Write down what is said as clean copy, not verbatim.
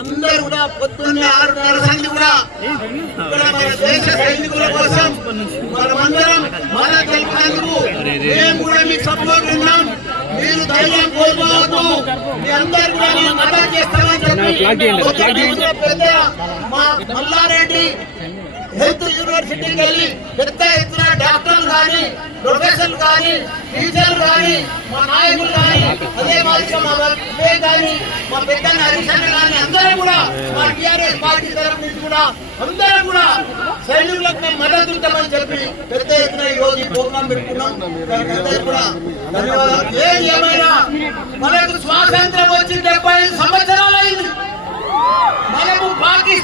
అందరూ కూడా పొద్దున్నే 6:30 సంది కూడా ఇక్కడ మన దేశ సైనికుల కోసం మనమందరం మన తెలుపునందుకు మేము కూడా మీకు సపోర్ట్ ఉన్నాం. మీరు ధైర్యం కోల్పోవద్దు, మీ అందరూ కూడా మేము మద్దతు చేస్తామని చెప్పి పెద్ద మా మల్లారెడ్డి హెల్త్ యూనివర్సిటీకి వెళ్ళి పెద్ద ఎత్తున డాక్టర్లు కానీ, ప్రొఫెసర్లు కానీ, టీచర్లు కానీ, మా నాయకులు కానీ, అదే మాదిరిగా మా వివేక్ కానీ, మా పెద్ద హరిశన్న కానీ అందరూ కూడా మా టీఆర్ఎస్ పార్టీ తరఫు నుంచి కూడా అందరూ కూడా సైనికులకు మేము మద్దతు ఇద్దామని చెప్పి పెద్ద ఎత్తున ఈ రోజు ప్రోగ్రాం పెట్టుకున్నాం. అందరూ కూడా ధన్యవాదాలు. ఏమైనా మనకు స్వాతంత్రం వచ్చి 75 సంవత్సరాలు అయింది. మనకు